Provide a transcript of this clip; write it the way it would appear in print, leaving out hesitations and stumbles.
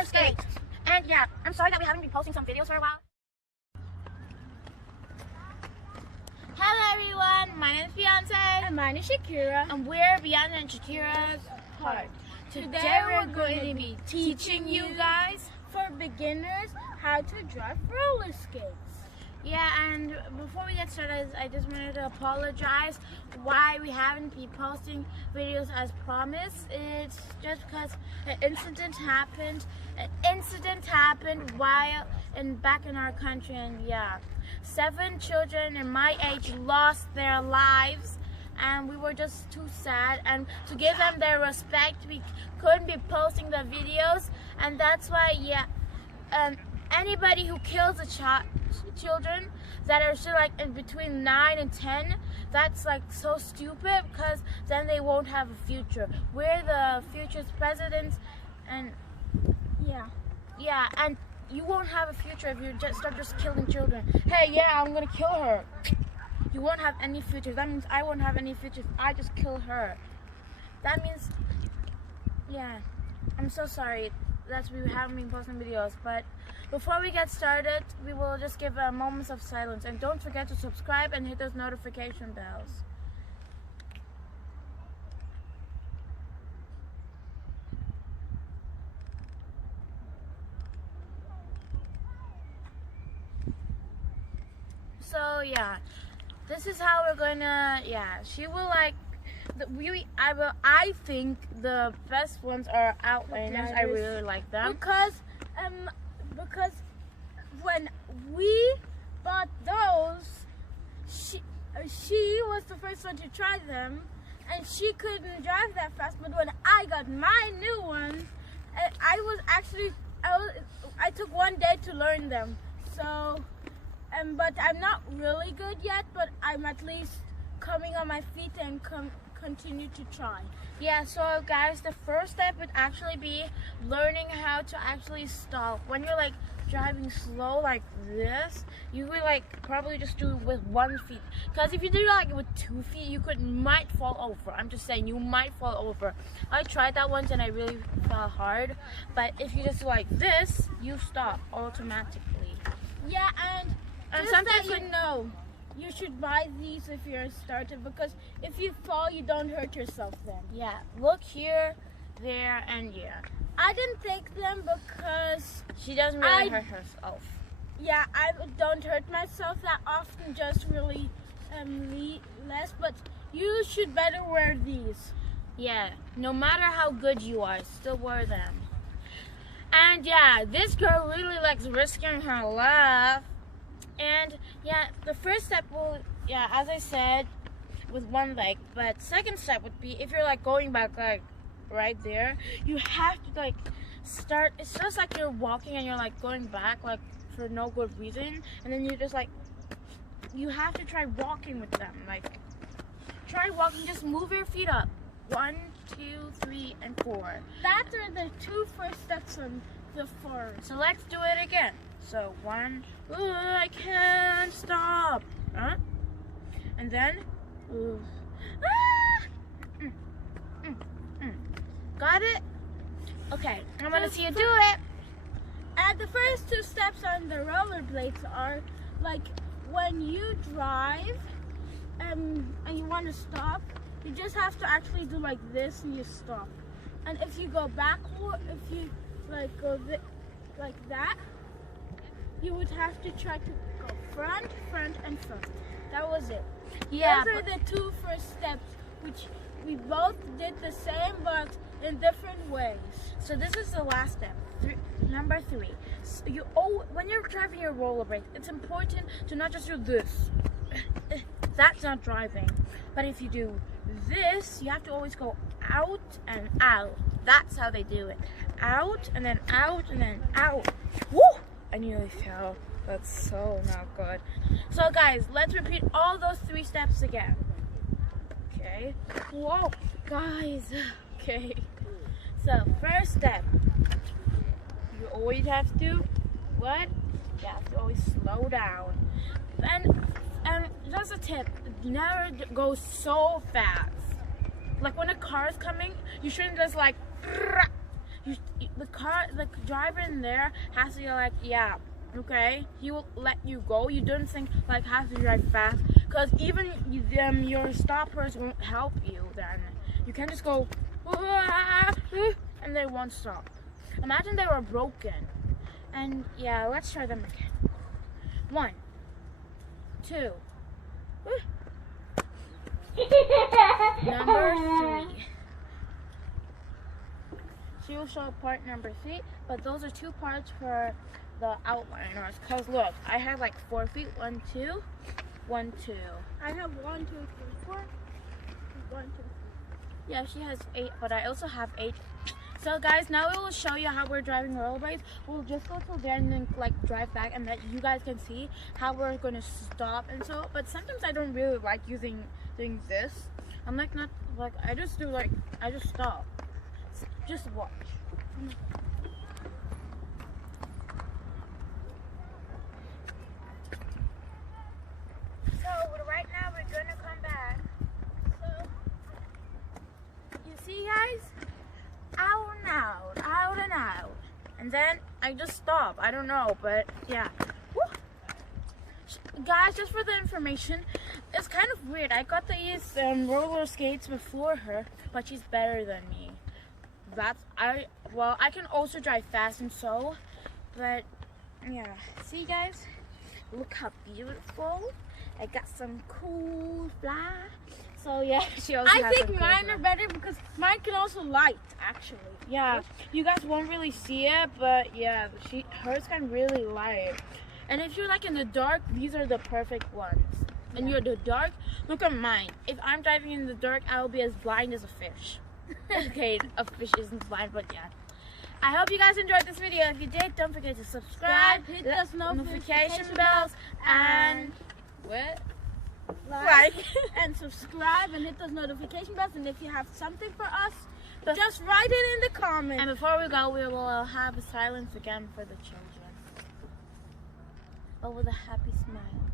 roller skates. And yeah, I'm sorry that we haven't been posting some videos for a while. Hello everyone, my name is Beyonce. And mine is Shakira. And we're Beyonce and Shakira's Heart. Today we're going to be teaching you guys, for beginners, how to drive roller skates. Yeah, and before we get started, I just wanted to apologize why we haven't been posting videos as promised. It's just because an incident happened. While back in our country, and yeah, 7 children in my age lost their lives, and we were just too sad. And to give them their respect, we couldn't be posting the videos, and that's why, yeah, anybody who kills children that are still like in between 9 and 10, that's like so stupid, because then they won't have a future. We're the future's presidents, and yeah, and you won't have a future if you start killing children. Hey, yeah, I'm gonna kill her. You won't have any future. That means I won't have any future if I just kill her. That means, yeah, I'm so sorry that we haven't been posting videos, but before we get started, we will just give a moment of silence, and don't forget to subscribe and hit those notification bells. So yeah, this is how we're gonna, she will like, I think the best ones are outliners. I really like them. Because when we bought those, she was the first one to try them, and she couldn't drive that fast. But when I got my new one, I took 1 day to learn them. So, but I'm not really good yet, but I'm at least coming on my feet and continue to try. Yeah, so guys, the first step would actually be learning how to actually stop. When you're like driving slow like this, you would like probably just do it with 1 foot. Because if you do like with 2 feet, you might fall over. I'm just saying, you might fall over. I tried that once and I really fell hard. But if you just do like this, you stop automatically. Yeah, and just sometimes that you know, you should buy these if you're a starter, because if you fall, you don't hurt yourself then. Yeah, look here, there, and yeah. I didn't take them because she doesn't really hurt herself. Yeah, I don't hurt myself that often, just really less, but you should better wear these. Yeah, no matter how good you are, still wear them. And yeah, this girl really likes risking her life. And yeah, the first step will, as I said, with 1 leg. But second step would be, if you're like going back like right there, you have to like start. It's just like you're walking and you're like going back like for no good reason, and then you just like, you have to try walking with them. Like, try walking. Just move your feet up. 1, 2, 3, and 4. That are the 2 first steps on the 4. So let's do it again. So 1, I can't stop. And then, got it? Okay, I'm gonna see you do it. And the first 2 steps on the rollerblades are like, when you drive and you want to stop, you just have to actually do like this and you stop. And if you go backward, if you like go like that, you would have to try to go front, and front. That was it. Yeah. Those are the 2 first steps, which we both did the same, but in different ways. So this is the last step. Number 3. So when you're driving your rollerblade, it's important to not just do this. That's not driving. But if you do this, you have to always go out and out. That's how they do it. Out and then out and then out. Woo! I nearly fell. That's so not good. So guys, let's repeat all those 3 steps again. Okay. Whoa, guys. Okay. So first step, you always have to, what? You have to always slow down. And just a tip, never go so fast. Like when a car is coming, you shouldn't just like, the driver in there has to be like, yeah, okay, he will let you go. You don't think like have to drive fast, because even your stoppers won't help you. Then you can just go and they won't stop. Imagine they were broken. And yeah, let's try them again. 1, 2. Number 3. She will show part number 3, but those are 2 parts for the outliners. Cause look, I have like 4 feet. 1, 2, 1, 2. I have 1, 2, 3, 4. 1, 2. Yeah, she has 8, but I also have 8. So guys, now we will show you how we're driving rollerblades. We'll just go to there and then like drive back, and that you guys can see how we're gonna stop and so. But sometimes I don't really like doing this. I'm like not like I just stop. Just watch. So right now we're gonna come back. So you see, guys. Out and out, and then I just stop. I don't know, but yeah. Woo. Guys, just for the information, it's kind of weird. I got these roller skates before her, but she's better than me. I can also drive fast and so, but yeah. See, guys, look how beautiful. I got some cool fly. So yeah, she also I think mine are better because mine can also light, actually. Yeah, you guys won't really see it, but yeah, hers can really light. And if you're like in the dark, these are the perfect ones. And you're the dark, look at mine. If I'm driving in the dark, I'll be as blind as a fish. Okay, a fish isn't blind, but yeah. I hope you guys enjoyed this video. If you did, don't forget to subscribe, hit those notification bells, and what? Like and subscribe and hit those notification bells. And if you have something for us, just write it in the comments. And before we go, we will have a silence again for the children. But with a happy smile.